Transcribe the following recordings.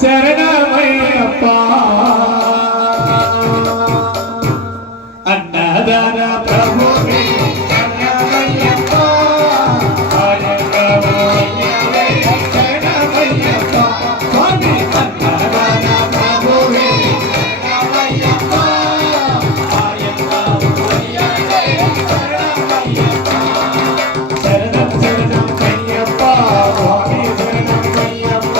శరణమయ్యప్ప అన్నదాన ప్రభువే శరణమయ్యప్ప ఆయనవోయవే శరణమయ్యప్ప స్వామి అన్నదాన ప్రభువే శరణమయ్యప్ప ఆయనవోయవే శరణమయ్యప్ప శరణం శరణం అయ్యప్ప స్వామి శరణం అయ్యప్ప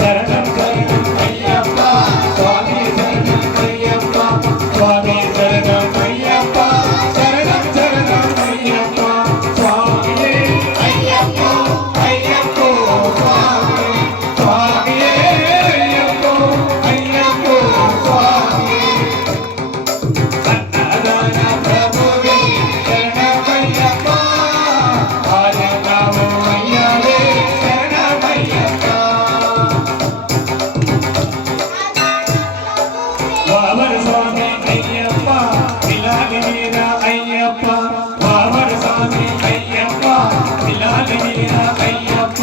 శరణం శరణం అయ్యప్ప స్వామి శరణం అయ్యప్ప స్వామి శరణం అయ్యప్ప శరణం శరణం అయ్యప్ప స్వామి అయ్యప్ప అయ్యప్ప స్వామి స్వామి అయ్యప్ప అయ్యప్ప స్వామి అన్నదాన ప్రభువే శరణమయ్యప్ప ఆయనవోయవే శరణమయ్యప్ప వామన స్వామి అయ్యప్ప పిలాలి మీద అయ్యప్ప వామన స్వామి అయ్యప్ప పిలాలి మీద అయ్యప్ప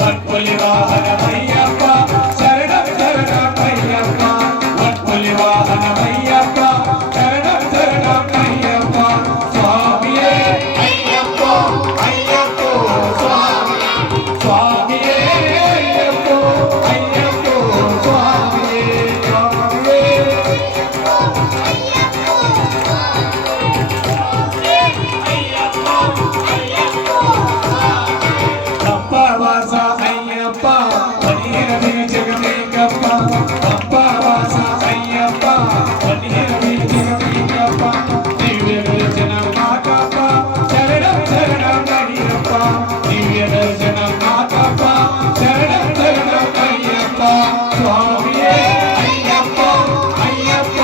వడ్పులి వాహనమయ్యప్ప శరణం శరణం అయ్యప్ప వడ్పులి వాహనమయ్యప్ప శరణం శరణం అయ్యప్ప స్వామియే అయ్యప్ప అయ్యప్ప స్వామి స్వామియే అయ్యప్ప అయ్యప్ప స్వామియే స్వామియే పంపవాస అయ్యప్ప పనీరమే జగమేకప్ప పంపవాస అయ్యప్ప పనీరమే జగమేకప్ప దివ్య దర్శనం మాకప్ప శరణం శరణం అయ్యప్ప దివ్య దర్శనం మాకప్ప శరణం శరణం అయ్యప్ప స్వామియే అయ్యప్ప అయ్యప్ప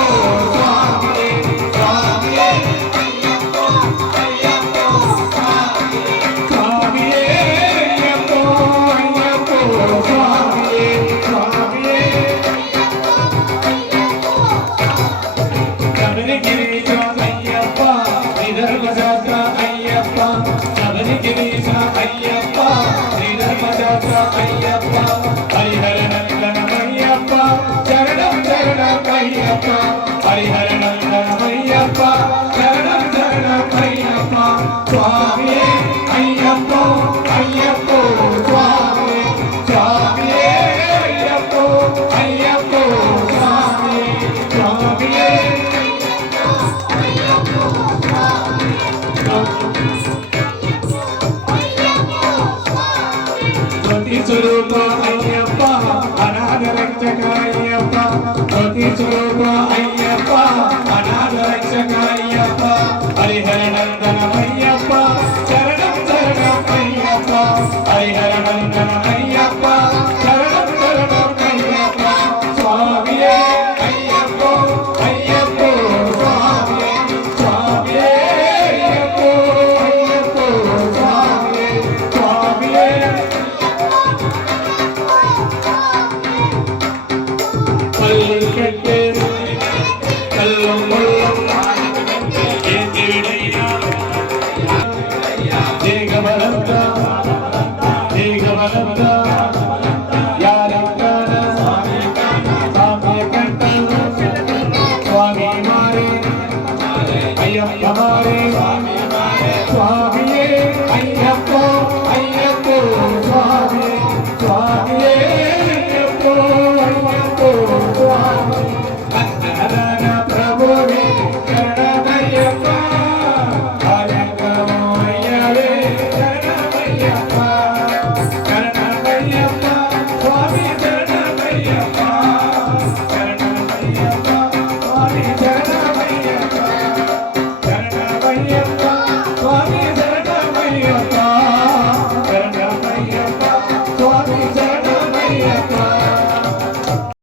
స్వామియే స్వామియే అయ్యప్ప అయ్యప్ప స్వామియే అయ్యప్ప అయ్యప్ప స్వామియే స్వామియే శబరిగిరీశ అయ్యప్ప శ్రీధర్మశాస్త్ర అయ్యప్ప శబరిగిరీశ అయ్యప్ప శ్రీధర్మశాస్త్ర అయ్యప్ప హరిహర నందనమయ్యప్ప శరణం శరణం అయ్యప్ప హరిహర నందనమయ్యప్ప శరణం శరణం అయ్యప్ప స్వామియే అయ్యప్ప అయ్యప్ప స్వామి స్వామియే అయ్యప్ప అయ్యప్ప స్వామి స్వామియే జ్యోతి స్వరూప అయ్యప్ప అనాథ రక్షక అయ్యప్ప జ్యోతి స్వరూప అయ్యప్ప అనాథ రక్షక అయ్యప్ప హరిహర నందనమయ్యప్ప శరణం శరణం అయ్యప్ప హరిహర నందనమయ్యప్ప శరణం శరణం అయ్యప్ప స్వామియే అయ్యప్ప అయ్యప్ప స్వామి స్వామియే అయ్యప్ప అయ్యప్ప స్వామి స్వామియే కళ్ళు కట్టే కళ్ళు ముళ్ళు ఏంటి విడైనా దేగబలంత దేగబలంత యారంగన స్వామి కంట స్వామి మారే అయ్యప్ప మారే స్వామియే అయ్యప్ప అయ్యప్ప స్వామి స్వామియే అయ్యప్ప అయ్యప్ప స్వామి అన్నదాన ప్రభువే శరణమయ్యప్ప ఆయనవోయవే శరణమయ్యప్ప శరణమయ్యప్ప స్వామి శరణమయ్యప్ప శరణమయ్యప్ప స్వామి శరణమయ్యప్ప శరణమయ్యప్ప స్వామి